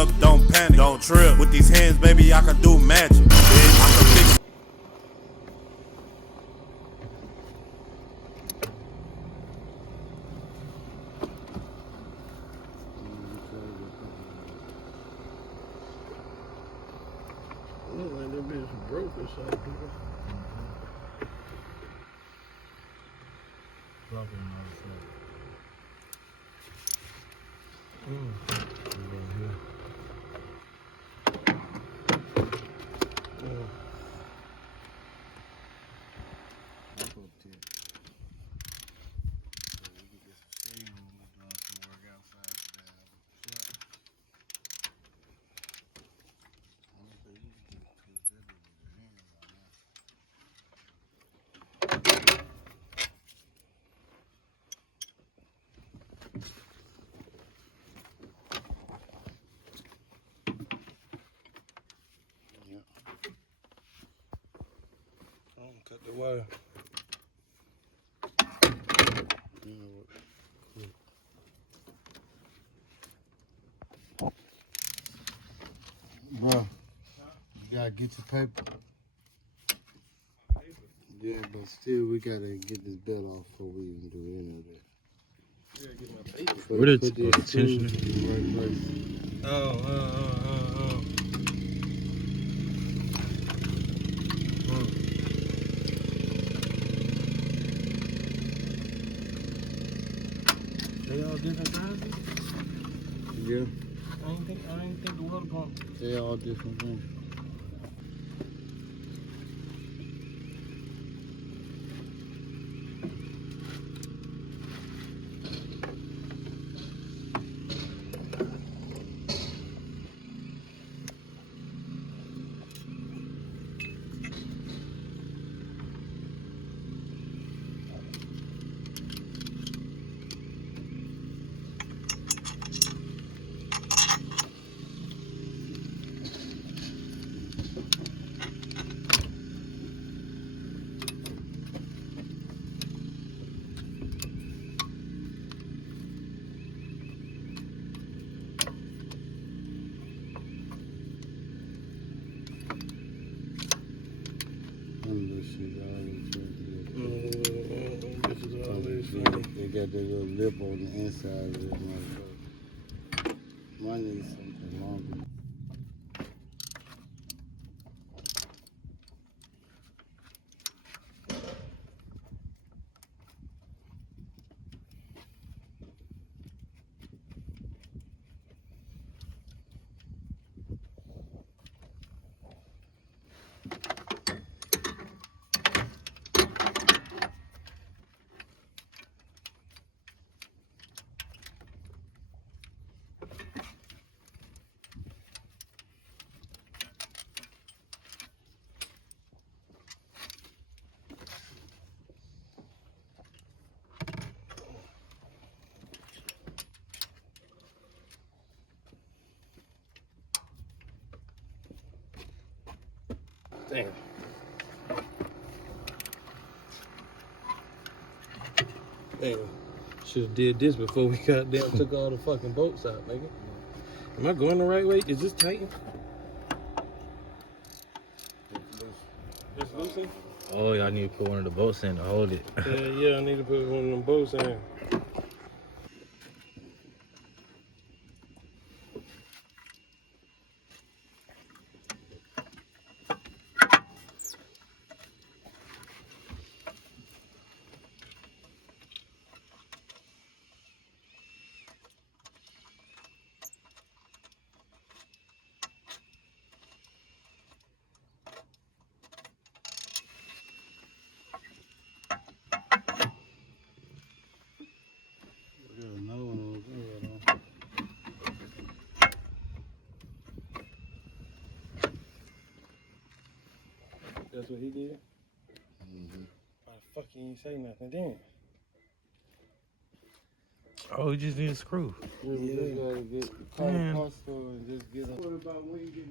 up, don't panic, don't trip. With these hands, baby, I can do magic. I can fix Look like that bitch broke or something. Probably not so. Cut the wire. Bro, you gotta get your paper. Yeah, but still, we gotta get this belt off before we even do any of that. Yeah, get my paper. What is the tensioner? In the right place. They all different sizes? Yeah, I ain't think the water pump. they all different things. They got that little lip on the inside of it, motherfucker. Mine needs something longer. Damn. Damn. Should have did this before we goddamn took all the fucking bolts out, nigga. Am I going the right way? Is this tighten? It's loosen? Oh, y'all need to put one of the bolts in to hold it. Yeah, I need to put one of them bolts in. That's what he did? Why the fuck you ain't say nothing then? Oh, you just need a screw. Yeah, we just gotta get call the car store and just get up. What about when you get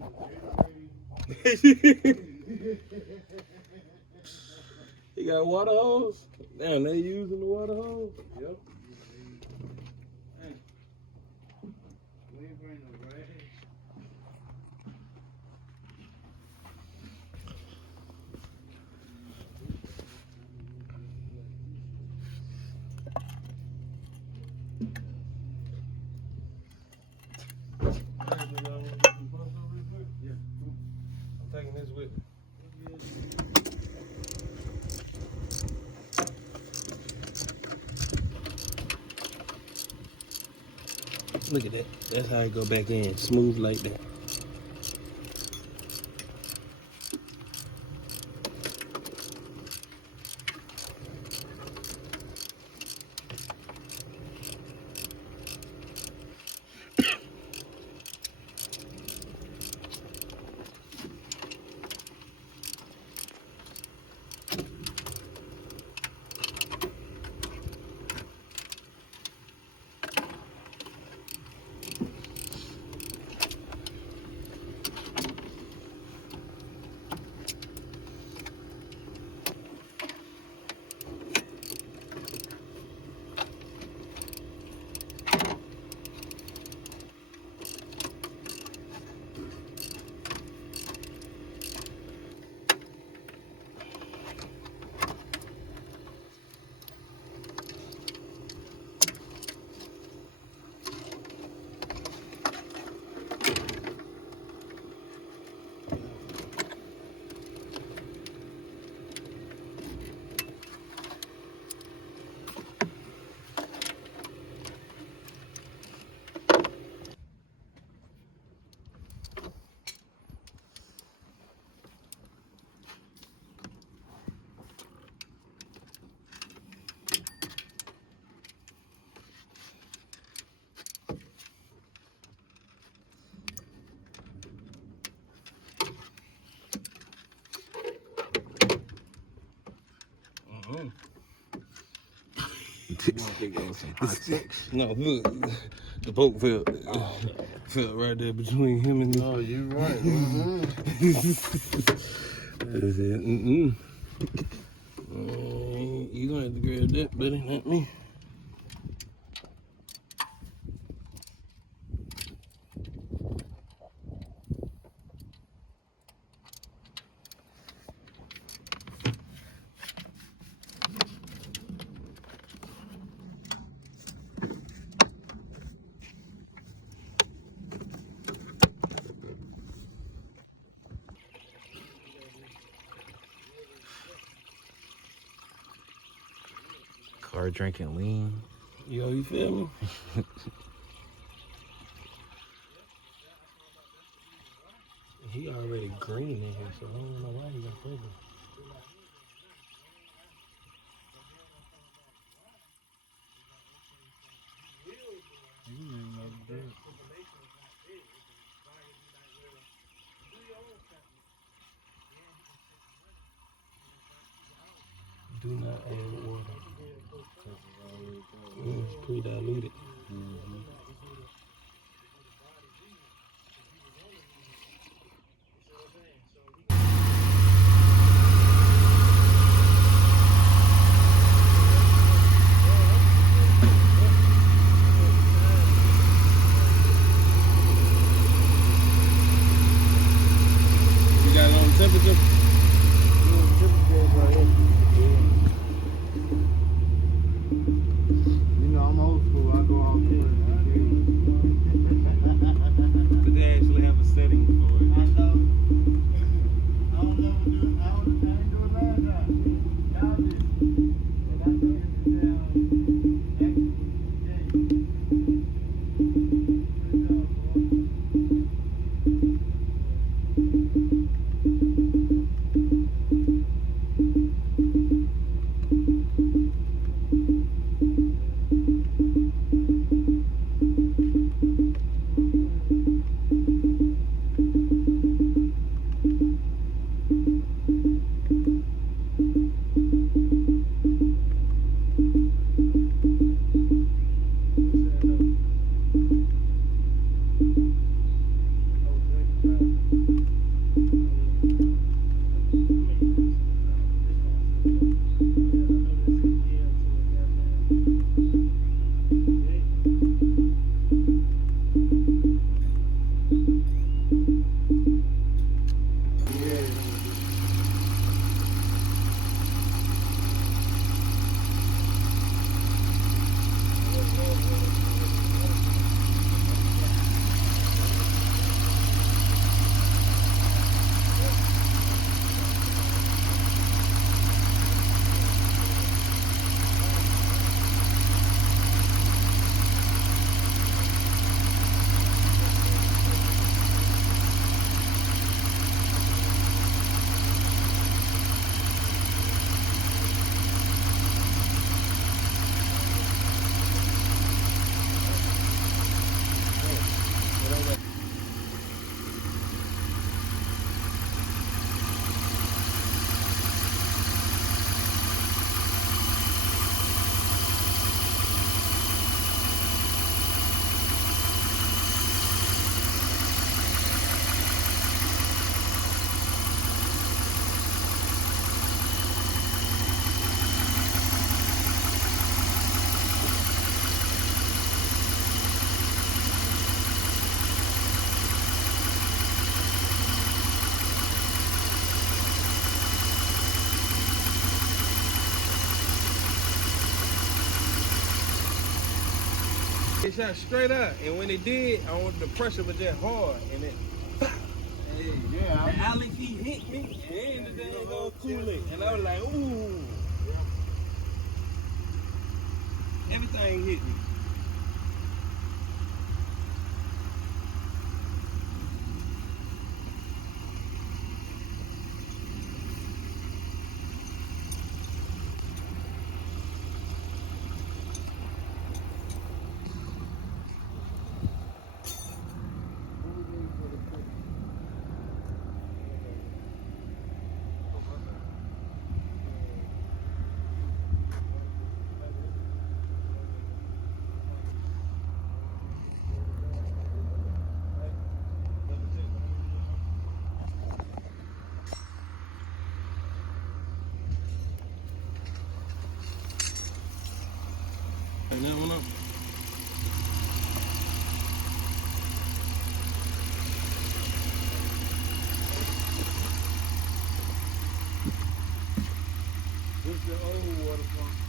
He got water hose? Damn, they using the water hose? Yep. Hey, we ain't bring no rag. Look at that. That's how it go back in, smooth like that. No, look, the poke felt right there between him and me. Oh, you right. I said, you gonna have to grab that, buddy, not me. Car drinking lean. Yo, you feel me? He already green in here, so I don't know why he got purple. Do not add water. It's pre-diluted. You got it on temperature? You know, I'm old school. I go on to it. It shot straight out, and when it did, I wanted the pressure was just hard, and it. Hey, Yeah, the alley key hit me, and the dang old Kool-Aid, and I was like, ooh. Everything hit me. And that one up. what's the old water pump?